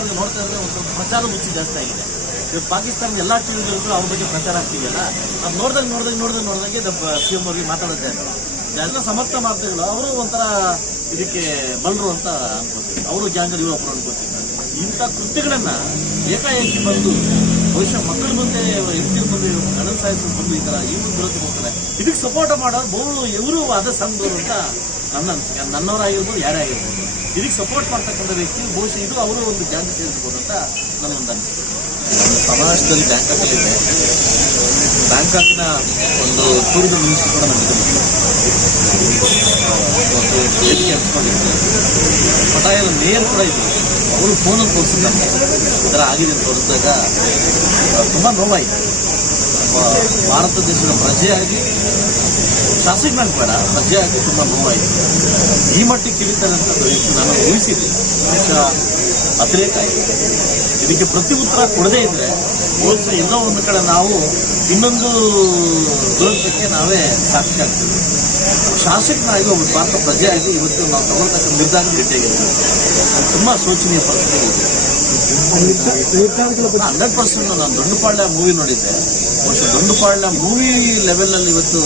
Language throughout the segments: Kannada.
ಆಗಿ ನೋಡ್ತಾ ಇದ್ರೆ ಒಂದು ಸ್ವಲ್ಪ ಪ್ರಚಾರ ಹುಚ್ಚು ಜಾಸ್ತಿ ಆಗಿದೆ. ಇವಾಗ ಪಾಕಿಸ್ತಾನದ ಎಲ್ಲಾ ಟಿವಿಗಳಿಗೂ ಅವ್ರ ಬಗ್ಗೆ ಪ್ರಚಾರ ಆಗ್ತಿದೆಯಲ್ಲ? ಅದು ನೋಡ್ದಾಗ ನೋಡ್ದಾಗ ನೋಡ್ದಾಗ ಸಿ ಎಂ ಅವ್ರಿಗೆ ಮಾತಾಡುತ್ತೆ ಎಲ್ಲ ಸಮರ್ಥ ಮಾತುಗಳು. ಅವರು ಒಂಥರ ಇದಕ್ಕೆ ಬಲರು ಅಂತ ಅನ್ಕೋತೀವಿ ಅವರು ಜಾಂಗಲ್ ಇವರು ಅನ್ಕೋತೀವಿ ಇಂಥ ಕೃತ್ಯಗಳನ್ನ ಏಕಾಏಕಿ ಬಂದು ಬಹುಶಃ ಮಕ್ಕಳ ಮುಂದೆ ಹೆಂಡತಿ ಬಂದು ಗಣನ ಸಾಯಿಸಲು ಬಂದು ಈ ತರ ಇವರು ವಿರೋಧ ಹೋಗ್ತಾರೆ. ಇದಕ್ಕೆ ಸಪೋರ್ಟ್ ಮಾಡೋರು ಬಹು ಇವರು ಅದ ಸಂಘದವರು ಅಂತ ನನ್ನ ಅನಿಸಿಕೆ ನನ್ನವರಾಗಿರ್ಬೋದು, ಯಾರೇ ಆಗಿರ್ಬೋದು. ಇದಕ್ಕೆ ಸಪೋರ್ಟ್ ಮಾಡ್ತಕ್ಕಂಥ ವ್ಯಕ್ತಿ, ಬಹುಶಃ ಇದು ಅವರು ಒಂದು ಗ್ಯಾಂಗ್ ಸೇರಿಸ್ಬೋದು ಅಂತ ನನಗೊಂದು ನಮ್ಮ ಸಮಾಜದಲ್ಲಿ ಬ್ಯಾಂಕಾಕ್ ಇದೆ. ಬ್ಯಾಂಕಾಕ್ನ ಒಂದು ಟೂರಿಸಂ ಮಿನಿಸ್ಟರ್ ಕೂಡ ನನಗೆ ಒಂದು ವೇದಿಕೆ ಹಂಚ್ಕೊಂಡಿದ್ದಾರೆ. ಪಟಾಯದ ಮೇಯರ್ ಕೂಡ ಇದ್ರು ಅವರು ಫೋನಲ್ಲಿ ತೋರಿಸಿದ್ದಾರೆ. ಈ ಥರ ಆಗಿದೆ ಅಂತ ತೋರಿಸಿದಾಗ ತುಂಬ ನೋವಾಯಿತು. ಭಾರತ ದೇಶದ ಪ್ರಜೆಯಾಗಿ ಶಾಸಕನಾಗಿ ಬೇಡ ರಜೆ ಆಗಿ ತುಂಬ ನೋವಾಯಿತು. ಈ ಮಟ್ಟಿಗೆ ತಿಳಿತಾರೆ ಅಂತ ನಾನು ಊಹಿಸಿದ್ದೀನಿ ಬಹುಶಃ ಅತಿರೇಕ ಆಗಿದೆ ಇದಕ್ಕೆ ಪ್ರತಿ ಉತ್ತರ ಕೊಡದೇ ಇದ್ರೆ ಬಹುಶಃ ಎಲ್ಲೋ ಒಂದು ಕಡೆ ನಾವು ಇನ್ನೊಂದು ದುರಂತಕ್ಕೆ ನಾವೇ ಸಾಕ್ಷಿ ಆಗ್ತೀವಿ. ಶಾಸಕನಾಗಿ ಒಬ್ಬ ಭಾರತ ಪ್ರಜೆಯಾಗಿ ಇವತ್ತು ನಾವು ತಗೊಳ್ತಕ್ಕಂಥ ನಿರ್ಧಾರ ಭೇಟಿಯಾಗಿರ್ತೀವಿ ಅದು ತುಂಬಾ ಶೋಚನೀಯ ಪರಿಸ್ಥಿತಿ ಇದೆ. ಹಂಡ್ರೆಡ್ ಪರ್ಸೆಂಟ್ ನಾನು ದೊಡ್ಡಪಾಳ್ಯ ಮೂವಿ ನೋಡಿದ್ದೆ. ಬಹುಶಃ ದೊಡ್ಡಪಾಳ್ಯ ಮೂವಿ ಲೆವೆಲ್ ಅಲ್ಲಿ ಇವತ್ತು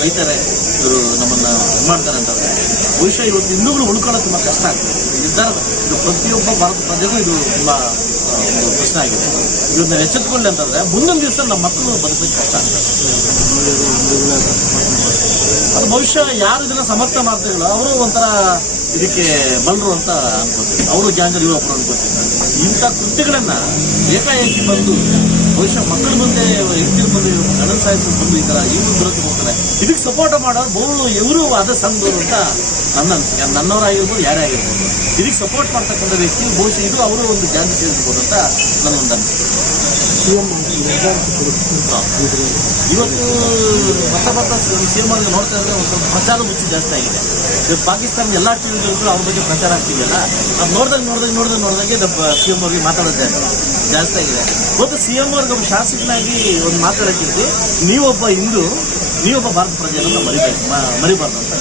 ಬೈತಾರೆ, ಇವರು ನಮ್ಮನ್ನ ಇದು ಮಾಡ್ತಾರೆ ಅಂತಂದರೆ ಬಹುಶಃ ಇವತ್ತು ಹಿಂದೂಗಳು ಉಳ್ಕೊಳ್ಳೋದು ತುಂಬಾ ಕಷ್ಟ ಆಗ್ತದೆ. ನಿರ್ಧಾರ ಇದು ಪ್ರತಿಯೊಬ್ಬ ಭಾರತ ಪ್ರಜೆಗೂ ಇದು ತುಂಬಾ ಒಂದು ಪ್ರಶ್ನೆ ಆಗಿದೆ. ಇವನ್ನ ಎಚ್ಚೆತ್ಕೊಳ್ಳಿ ಅಂತಂದ್ರೆ ಮುಂದಿನ ದಿವಸ ನಮ್ಮ ಮಕ್ಕಳು ಬದುಕಲಿಕ್ಕೆ ಕಷ್ಟ ಆಗ್ತದೆ. ಅದು ಬಹುಶಃ ಯಾರು ಇದನ್ನ ಸಮರ್ಥ ಮಾಡ್ತಿರಲ್ಲ ಅವರು ಒಂಥರ ಇದಕ್ಕೆ ಬಲರು ಅಂತ ಅನ್ಕೋತೀವಿ ಅವರು ಇವರು ಒಬ್ಬರು ಅನ್ಕೋತೀವಿ ಇಂಥ ಕೃತ್ಯಗಳನ್ನ ಏಕಾಏಕಿ ಬಂದು ಬಹುಶಃ ಮಕ್ಕಳ ಮುಂದೆ ಹೆಂಡತಿರ ಬಂದು ಗಂಡನ ಸಾಯಿಸ್ ಬಂದು ಈ ತರ ಇವರು ವಿರೋಧ ಹೋಗ್ತಾರೆ. ಇದಕ್ಕೆ ಸಪೋರ್ಟ್ ಮಾಡೋರು ಬಹು ಇವರು ಅದ ಸಂಘದವರು ಅಂತ ನನ್ನ ಅನಿಸಿಕೆ ನನ್ನವರಾಗಿರ್ಬೋದು ಯಾರೇ ಆಗಿರ್ಬೋದು. ಇದಕ್ಕೆ ಸಪೋರ್ಟ್ ಮಾಡ್ತಕ್ಕಂಥ ವ್ಯಕ್ತಿ ಬಹುಶಃ ಇದು ಅವರು ಒಂದು ಜಾತಿ ಸೇರಿಸ್ಬೋದು ಅಂತ ನನಗೊಂದು ಅನಿಸಿಕೆ ಇವತ್ತು ಹೊಸ ಹೊಸ ಸಿನಿಮಾ ನೋಡ್ತಾ ಇದ್ರೆ ಒಂದು ಸ್ವಲ್ಪ ಪ್ರಚಾರ ಹುಚ್ಚು ಜಾಸ್ತಿ ಆಗಿದೆ. ಇವತ್ತು ಪಾಕಿಸ್ತಾನದ ಎಲ್ಲ ಟಿವಿಗಳಿಗೂ ಅವ್ರ ಬಗ್ಗೆ ಪ್ರಚಾರ ಆಗ್ತಿದೆಯಲ್ಲ? ಅದು ನೋಡ್ದಾಗ ನೋಡ್ದಾಗ ನೋಡ್ದಾಗ ನೋಡ್ದಾಗೆ ಸಿಎಂ ಅವ್ರಿಗೆ ಮಾತಾಡೋದು ಜಾಸ್ತಿ ಆಗಿದೆ. ಇವತ್ತು ಸಿಎಂ ಅವ್ರಿಗೆ ಒಬ್ಬ ಶಾಸಕನಾಗಿ ಒಂದು ಮಾತಾಡಕ್ಕಿದ್ದು ನೀವೊಬ್ಬ ಹಿಂದೂ ನೀವೊಬ್ಬ ಭಾರತ ಪ್ರಜೆಯನ್ನು ಮರಿಬೇಕು ಮರಿಬಾರ್ದು ಅಂತ.